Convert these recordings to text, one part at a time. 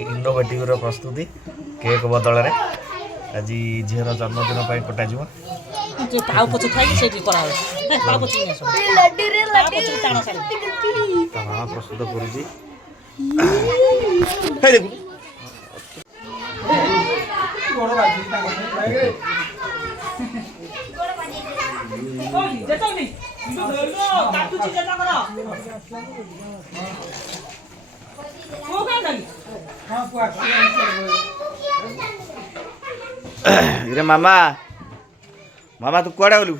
innovative प्रस्तुति cake बदल में आज झीर जन्मदिन कटा जी पाव पछ खाई से करा पाव पछ मामा प्रस्तुत करुँगी मामा मामा तू कड़ा गलु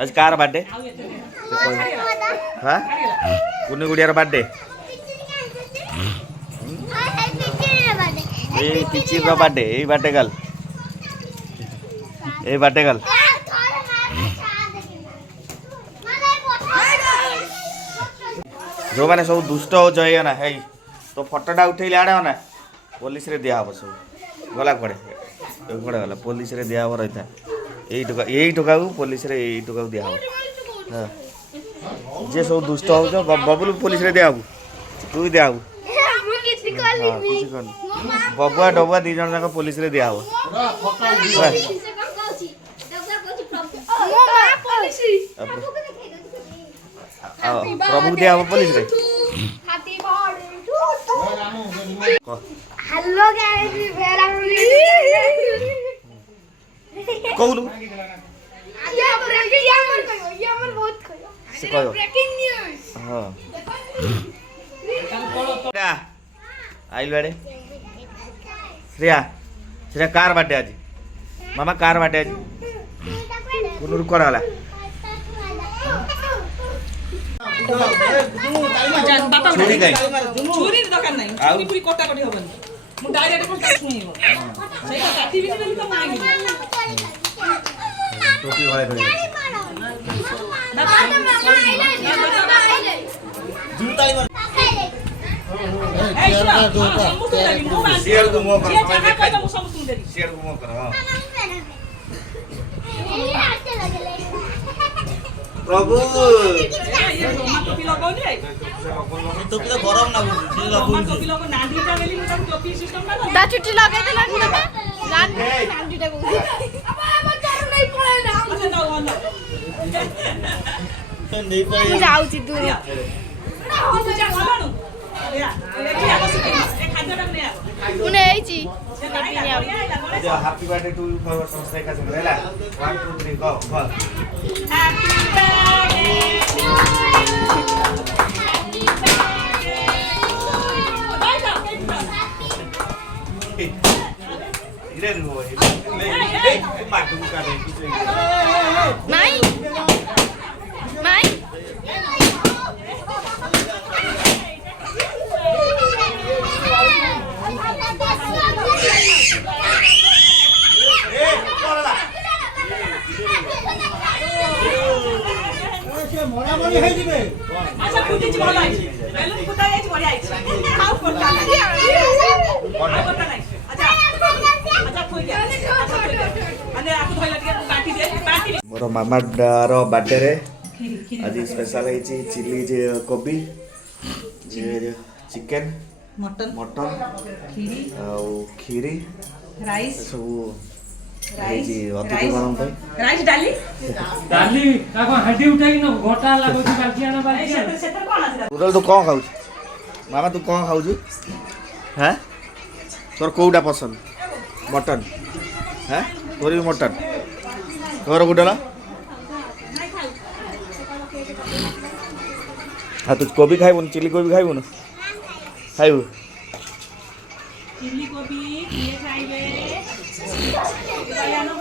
आज कार बर्थडे हाँ कुनी गुड़ियार बर्थडे ए पिचिर रो बर्थडे ए बर्थडे गल ए बर्थडे गल जो मैंने सब दुष्ट हो जाए ना है तो फोटोटा उठेले आड़े ना पुलिस रे दिया हम सब गला कड़े कड़े गला पुलिस रे दिया रही था यही टका को पुलिस रे यही टका दिया हाँ जे सब दुष्ट हो बबुल पुलिस रे दिया तू दिया बबुआ डबुआ दी जन जाक पुलिस रे दिया प्रभु दिया पुलिस रे हेलो गाइस कहलु बहुत ब्रेकिंग न्यूज़ हां आइल बाड़े श्रेया श्रेया कार बाटे आज मामा कार बाटे आज कुनूर कोड़ा वाला छुरी गई छुरी दरकार नहीं छुरी पूरी कोटा कोटी होबन मु डायरेक्ट को काट सुनेबो सेटा काटी भी देली तो मांगी टोपी वाले धरि जूताली मार शेयर को मो कर शेयर को मो कर प्रभु टोपी लगाउनी है टोपी तो गरम ना बुझी लगाउनी टोपी लगा नाडीटा गेली म टोपी सिस्टम ना दा चुट्टी लगाइ देला नाडीटा को अब चारु नहीं पड़े ना अच्छा जाओ ना तो नहीं पड़े जाऊ ची दूर तू जा खाबानु अरे एठी आको से ए खाद्यटा ने आ मुने आइची हैप्पी बर्थडे टू यू फॉर संस्था का से हैला 1 2 3 गो गो हैप्पी बर्थडे इरे रो ले मार दूं का दे माई माई मोला मोली है जिबे अच्छा फुटी जी बोला आई बेलून फुटा आई बड़ी आई खाओ फुटा नहीं फुटा नहीं अच्छा अच्छा खोई गया अच्छा खोई गया अने आपको धोइला के काटी दे काटी मोर मामा रो बर्थडे रे आज स्पेशल है चिली जे कोबी जे चिकन मटन खीरी और खीरी राइस सब जी अतिथि मानन पे राइस डाली आको हड्डी उठाई न घोटा लागो छी बाल्टिया न बाल्टिया सेटर कोन आसी तू कौन खाऊ मामा तू कौन खाऊ हैं तोर कोउडा पसंद मटन हैं तोर भी मटन तोर गुडला हाँ तू कोबी खाइबुन चिली कोबी खाइबुन खाइबु चिली कोबी किए खाइबे बायानो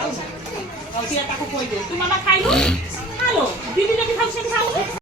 आउ आउ तिया ताको कोइ दे तू मामा खाइलु हेलो दीदी जति खाउ से खाउ